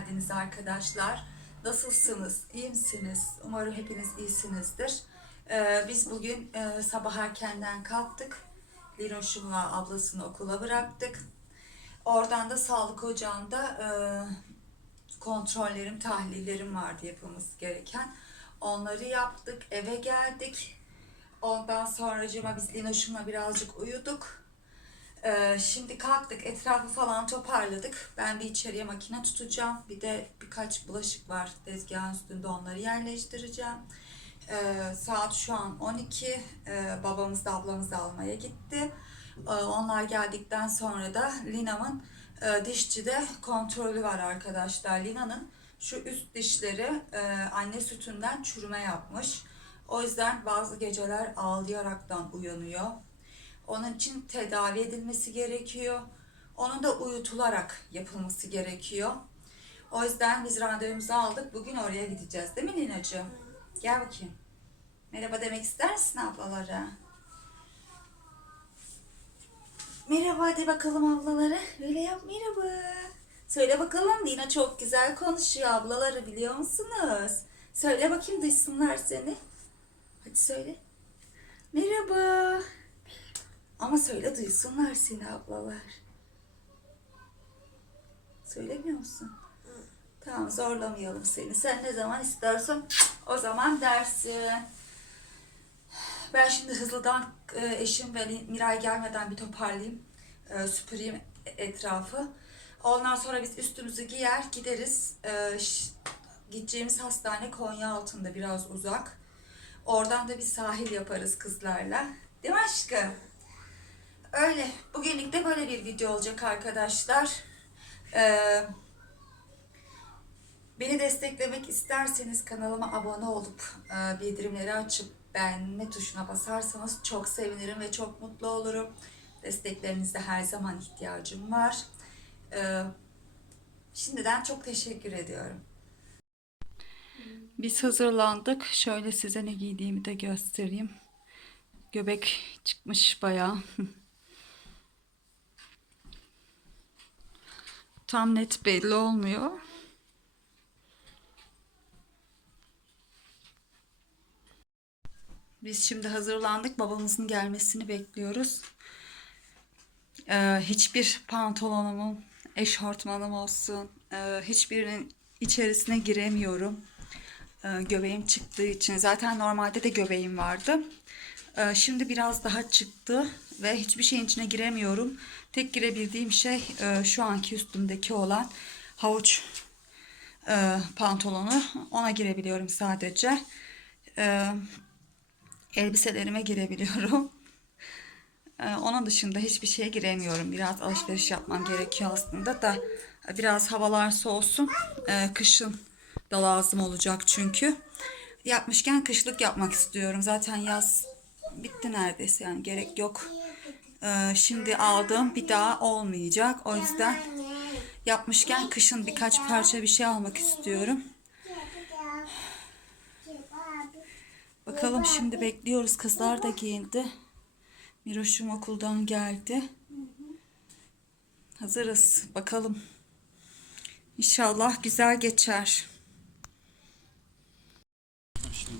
geldiniz arkadaşlar. Nasılsınız? İyi misiniz? Umarım hepiniz iyisinizdir. Ee, biz bugün e, sabah erkenden kalktık. Linoş'umla ablasını okula bıraktık. Oradan da sağlık ocağında e, kontrollerim, tahlillerim vardı yapılması gereken. Onları yaptık, eve geldik. Ondan sonracıma biz Linoş'umla birazcık uyuduk. Ee, şimdi kalktık, etrafı falan toparladık. Ben bir içeriye makine tutacağım. Bir de birkaç bulaşık var tezgahın üstünde onları yerleştireceğim. Ee, saat şu an 12. Ee, babamız da ablamız da almaya gitti. Ee, onlar geldikten sonra da Lina'mın e, dişçide kontrolü var arkadaşlar. Lina'nın şu üst dişleri e, anne sütünden çürüme yapmış. O yüzden bazı geceler ağlayaraktan uyanıyor. Onun için tedavi edilmesi gerekiyor. Onun da uyutularak yapılması gerekiyor. O yüzden biz randevumuzu aldık. Bugün oraya gideceğiz. Değil mi Lina'cığım? Gel bakayım. Merhaba demek ister misin ablalara? Merhaba hadi bakalım ablalara. Böyle yap merhaba. Söyle bakalım Lina çok güzel konuşuyor ablaları biliyor musunuz? Söyle bakayım duysunlar seni. Hadi söyle. Merhaba. Ama söyle duysunlar seni ablalar. Söylemiyor musun? Tamam zorlamayalım seni. Sen ne zaman istersen o zaman dersin. Ben şimdi hızlıdan e, eşim ve Miray gelmeden bir toparlayayım. E, Süpüreyim etrafı. Ondan sonra biz üstümüzü giyer gideriz. E, Gideceğimiz hastane Konya altında biraz uzak. Oradan da bir sahil yaparız kızlarla. Değil mi aşkım? Öyle. Bugünlük de böyle bir video olacak arkadaşlar. Ee, beni desteklemek isterseniz kanalıma abone olup e, bildirimleri açıp beğenme tuşuna basarsanız çok sevinirim ve çok mutlu olurum. Desteklerinize her zaman ihtiyacım var. Ee, şimdiden çok teşekkür ediyorum. Biz hazırlandık. Şöyle size ne giydiğimi de göstereyim. Göbek çıkmış bayağı. Tam net belli olmuyor. Biz şimdi hazırlandık. Babamızın gelmesini bekliyoruz. Ee, hiçbir pantolonumum, eşortmanım olsun, e, hiçbirinin içerisine giremiyorum. Ee, göbeğim çıktığı için. Zaten normalde de göbeğim vardı. Ee, şimdi biraz daha çıktı ve hiçbir şeyin içine giremiyorum. Tek girebildiğim şey e, şu anki üstümdeki olan havuç e, pantolonu. Ona girebiliyorum sadece. Ee, elbiselerime girebiliyorum. Onun dışında hiçbir şeye giremiyorum. Biraz alışveriş yapmam gerekiyor aslında da biraz havalar soğusun. Kışın da lazım olacak çünkü. Yapmışken kışlık yapmak istiyorum. Zaten yaz bitti neredeyse yani gerek yok. Ee, şimdi aldığım bir daha olmayacak. O yüzden yapmışken kışın birkaç parça bir şey almak istiyorum. Bakalım şimdi bekliyoruz. Kızlar da giyindi. Miroş'um okuldan geldi. Hazırız. Bakalım. İnşallah güzel geçer. koydu,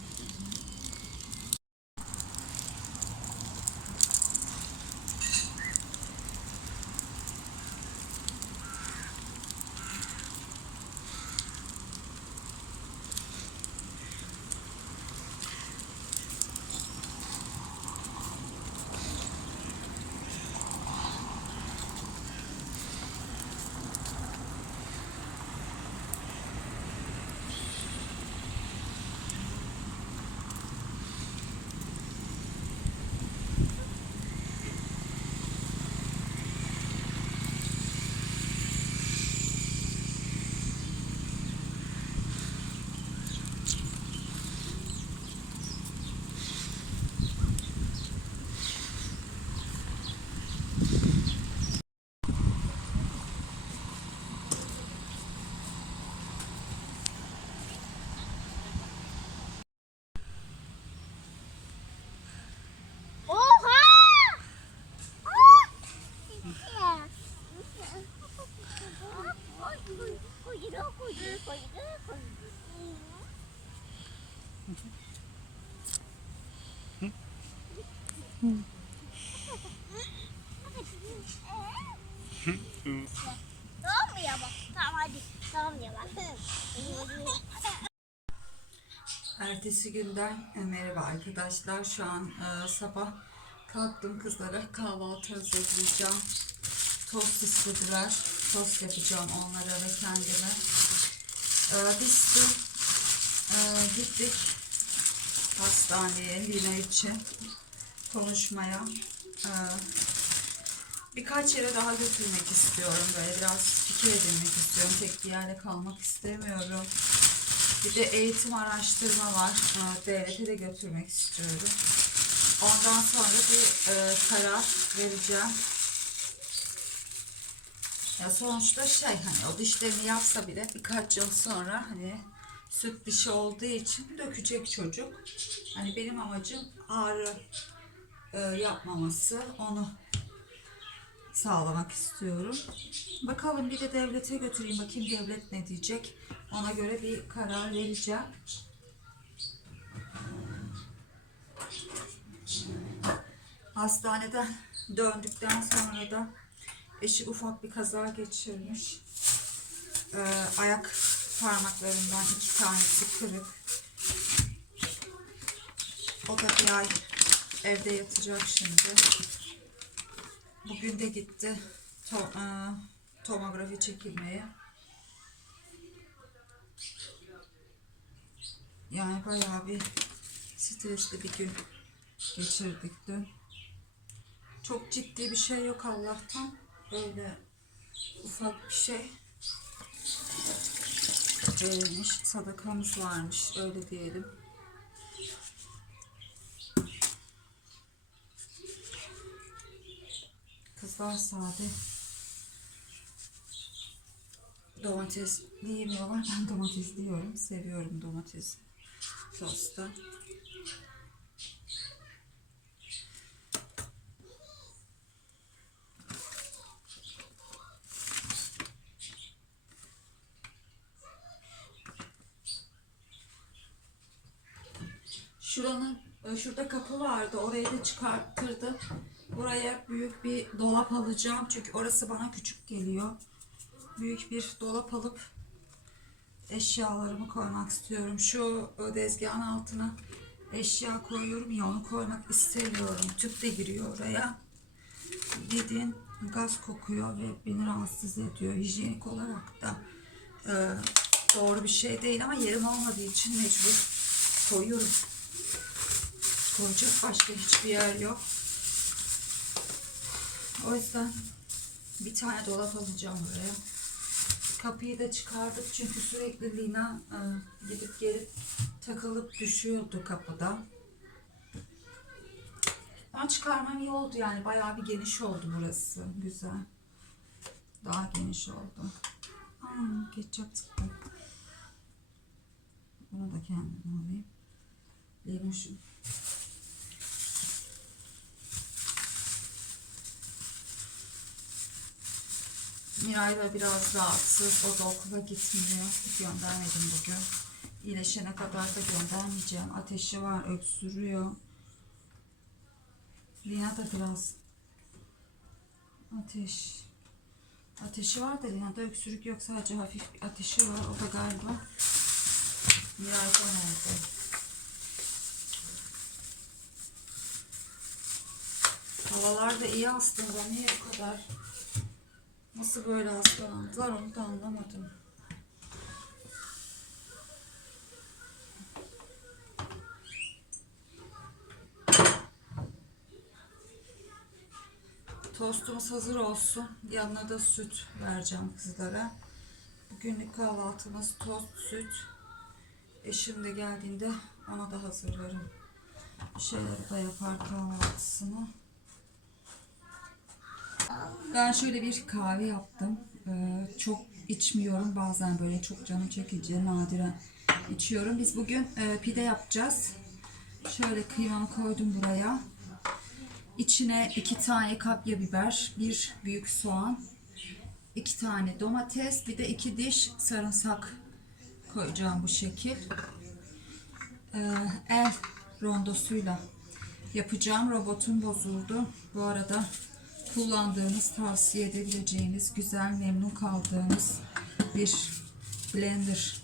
Tamam. Tamam ya bak. Ertesi günden e, merhaba arkadaşlar. Şu an e, sabah kalktım kızlara kahvaltı hazırlayacağım. Tost istediler. Tost yapacağım onlara ve kendime. E, biz de e, gittik hastaneye Lina için konuşmaya. E, birkaç yere daha götürmek istiyorum. Böyle biraz fikir edinmek istiyorum. Tek bir yerde kalmak istemiyorum. Bir de eğitim araştırma var. Devlete de götürmek istiyorum. Ondan sonra bir e, karar vereceğim. Ya sonuçta şey hani o dişlerini yapsa bile birkaç yıl sonra hani süt dişi olduğu için dökecek çocuk. Hani benim amacım ağrı e, yapmaması. Onu sağlamak istiyorum. Bakalım bir de devlete götüreyim bakayım devlet ne diyecek. Ona göre bir karar vereceğim. Hastaneden döndükten sonra da eşi ufak bir kaza geçirmiş. Ee, ayak parmaklarından iki tanesi kırık. O da bir ay evde yatacak şimdi. Bugün de gitti to- e, tomografi çekilmeye. Yani bayağı bir stresli bir gün geçirdik dün. Çok ciddi bir şey yok Allah'tan. Böyle ufak bir şey verilmiş. Sadakamız varmış öyle diyelim. Kızlar sade domates yemiyorlar. Ben domates diyorum. Seviyorum domates tosta. Şuranın e, şurada kapı vardı. Orayı da çıkarttırdı. Buraya büyük bir dolap alacağım. Çünkü orası bana küçük geliyor. Büyük bir dolap alıp eşyalarımı koymak istiyorum. Şu tezgahın altına eşya koyuyorum ya onu koymak istemiyorum. Tüp de giriyor oraya. Bildiğin gaz kokuyor ve beni rahatsız ediyor. Hijyenik olarak da e, doğru bir şey değil ama yerim olmadığı için mecbur koyuyorum. Koyacak başka hiçbir yer yok. O yüzden bir tane dolap alacağım buraya. Kapıyı da çıkardık çünkü sürekli Lina e, gidip gelip takılıp düşüyordu kapıda. Ben çıkarmam iyi oldu yani bayağı bir geniş oldu burası. Güzel. Daha geniş oldu. Aa, ketçap çıktı. Bunu da kendim alayım. Lina Miray da biraz rahatsız. O da okula gitmiyor. Göndermedim bugün. İyileşene kadar da göndermeyeceğim. Ateşi var, öksürüyor. Lina da biraz ateş. Ateşi var da Lina'da öksürük yok. Sadece hafif bir ateşi var. O da galiba Miray'dan oldu. Havalar da iyi aslında. Niye bu kadar Nasıl böyle hastalandılar onu da anlamadım. Tostumuz hazır olsun. Yanına da süt vereceğim kızlara. Bugünlük kahvaltımız tost, süt. Eşim de geldiğinde ona da hazırlarım. Bir şeyler de yapar kahvaltısını. Ben şöyle bir kahve yaptım. Ee, çok içmiyorum. Bazen böyle çok canım çekince nadiren içiyorum. Biz bugün e, pide yapacağız. Şöyle kıymamı koydum buraya. İçine iki tane kapya biber, bir büyük soğan, iki tane domates, bir de iki diş sarımsak koyacağım bu şekil. Ee, el rondosuyla yapacağım. Robotum bozuldu. Bu arada kullandığınız, tavsiye edebileceğiniz, güzel, memnun kaldığınız bir blender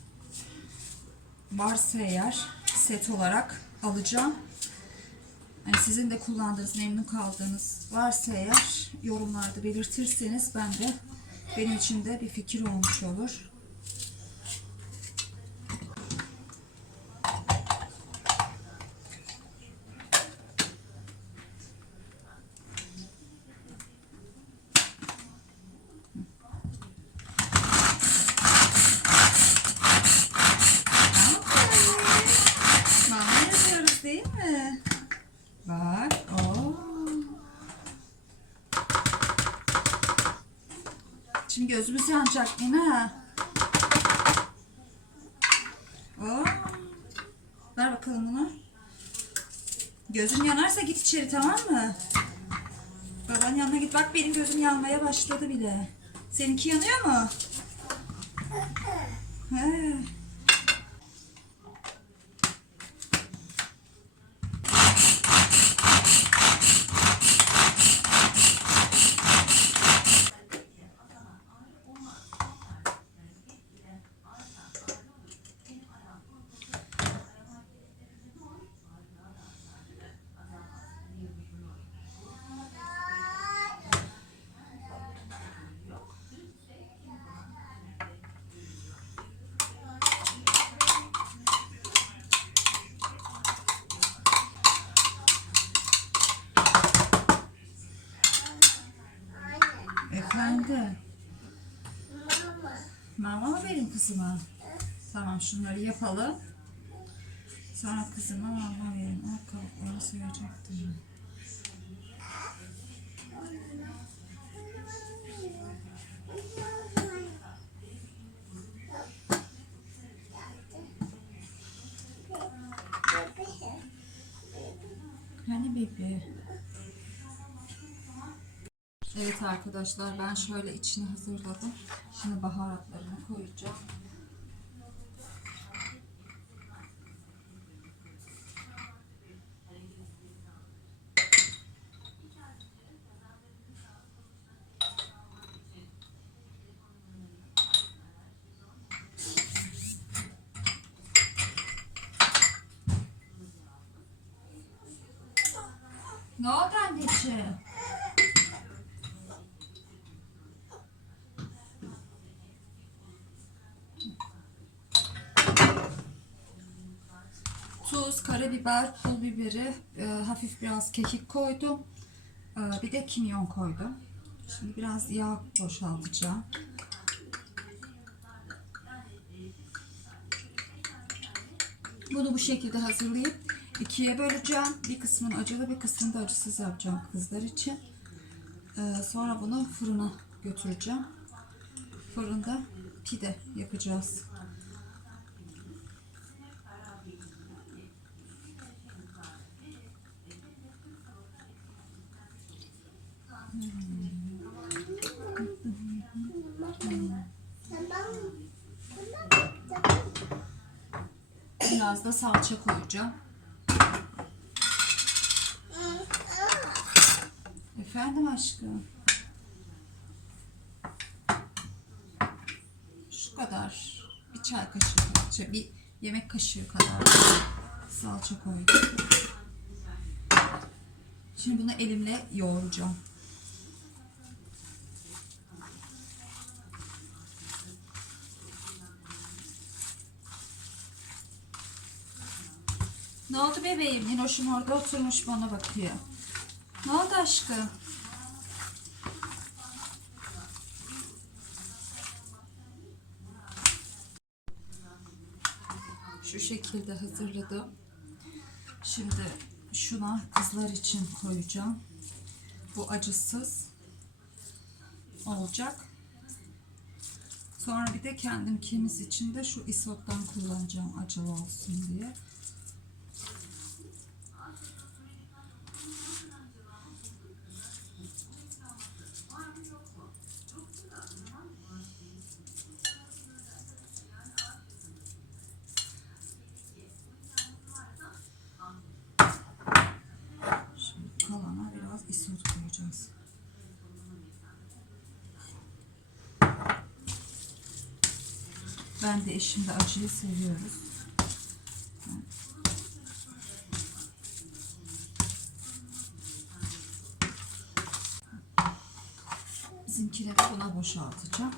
varsa eğer set olarak alacağım. Yani sizin de kullandığınız, memnun kaldığınız varsa eğer yorumlarda belirtirseniz ben de benim için de bir fikir olmuş olur. Mama yapıyoruz değil mi? Bak. Oo. Şimdi gözümüz yanacak yine ha. Oo. Ver bakalım bunu. Gözün yanarsa git içeri tamam mı? Babanın yanına git. Bak benim gözüm yanmaya başladı bile. Seninki yanıyor mu? Efendim. Mama mı benim kızıma? Tamam şunları yapalım. Sonra kızıma mama verin. O kabukları soyacaktım. Hani bebi? Evet arkadaşlar ben şöyle içini hazırladım. Şimdi baharatlarını koyacağım. Ne oldu anneciğim? Tuz, karabiber, pul biberi, e, hafif biraz kekik koydum. E, bir de kimyon koydum. Şimdi biraz yağ boşaltacağım. Bunu bu şekilde hazırlayıp ikiye böleceğim. Bir kısmını acılı bir kısmını da acısız yapacağım kızlar için. E, sonra bunu fırına götüreceğim. Fırında pide yapacağız. Biraz da salça koyacağım. Efendim aşkım. Şu kadar. Bir çay kaşığı, şey, bir yemek kaşığı kadar salça koydum. Şimdi bunu elimle yoğuracağım. Ne oldu bebeğim? Ninoş'um orada oturmuş bana bakıyor. Ne oldu aşkım? Şu şekilde hazırladım. Şimdi şuna kızlar için koyacağım. Bu acısız olacak. Sonra bir de kendimkimiz için de şu isottan kullanacağım acılı olsun diye. yapacaksınız. Ben de eşimde acıyı seviyoruz. Bizimkileri buna boşaltacağım.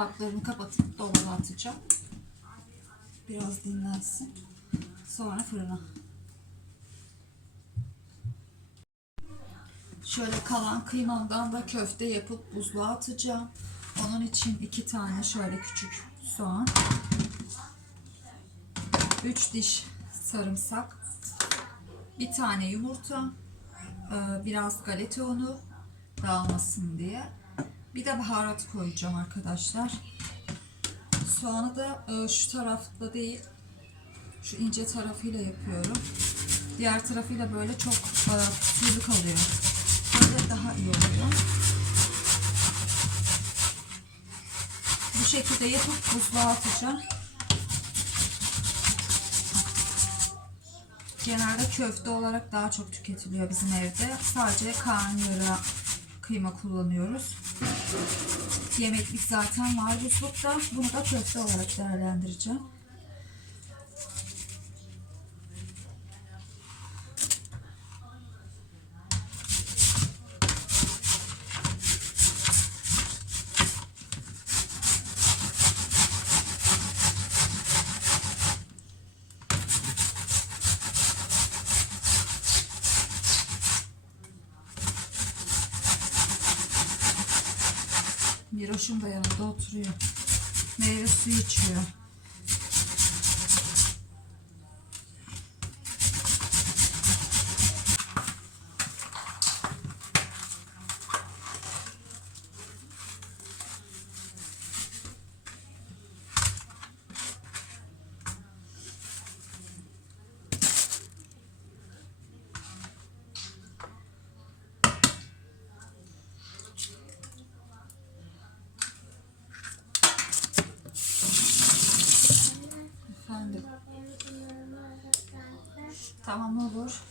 Kapaklarını kapatıp dolaba atacağım. Biraz dinlensin. Sonra fırına. Şöyle kalan kıymamdan da köfte yapıp buzluğa atacağım. Onun için iki tane şöyle küçük soğan. Üç diş sarımsak. Bir tane yumurta. e, Biraz galeta unu dağılmasın diye. Bir de baharat koyacağım arkadaşlar. Soğanı da e, şu tarafta değil, şu ince tarafıyla yapıyorum. Diğer tarafıyla böyle çok e, pütürlü kalıyor. Böyle daha iyi oluyor. Bu şekilde yapıp buzluğa atacağım. Genelde köfte olarak daha çok tüketiliyor bizim evde. Sadece karnıyara kıyma kullanıyoruz. Yemeklik zaten var buzlukta. Bunu da köfte olarak değerlendireceğim. Miroş'un da yanında oturuyor. Meyve suyu içiyor. Efendim. Tamam olur.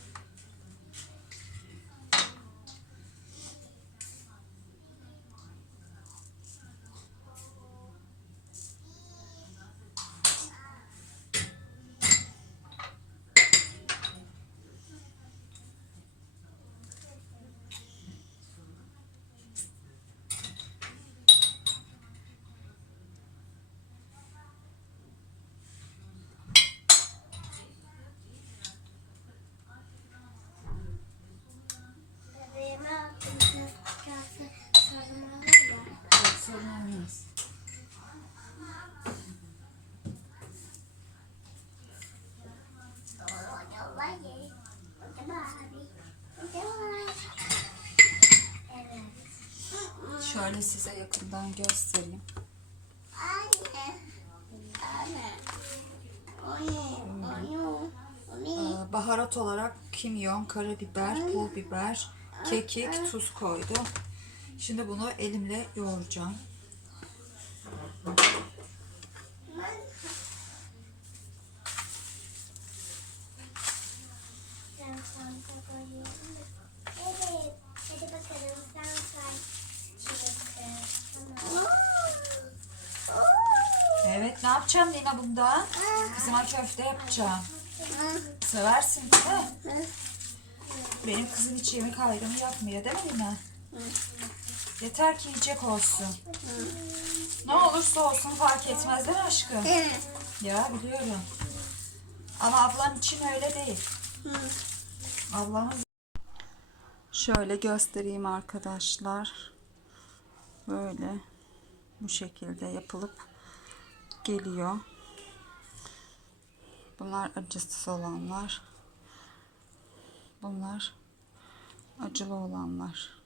Şöyle size yakından göstereyim. Anne. Anne. Ee, Baharat olarak kimyon, karabiber, pul biber, kekik, tuz koydum. Şimdi bunu elimle yoğuracağım. Sen salça koyuyorsun da. Evet. Hadi bakalım sen say. Şurası. Evet ne yapacağım Lina bunda? Kızıma köfte yapacağım. Seversin değil mi? Benim kızım hiç yemek ayrımı yapmıyor değil mi Lina? Yeter ki yiyecek olsun. Ne olursa olsun fark etmez değil mi aşkım? Ya biliyorum. Ama ablam için öyle değil. Ablamız Şöyle göstereyim arkadaşlar. Böyle bu şekilde yapılıp geliyor. Bunlar acısız olanlar. Bunlar acılı olanlar.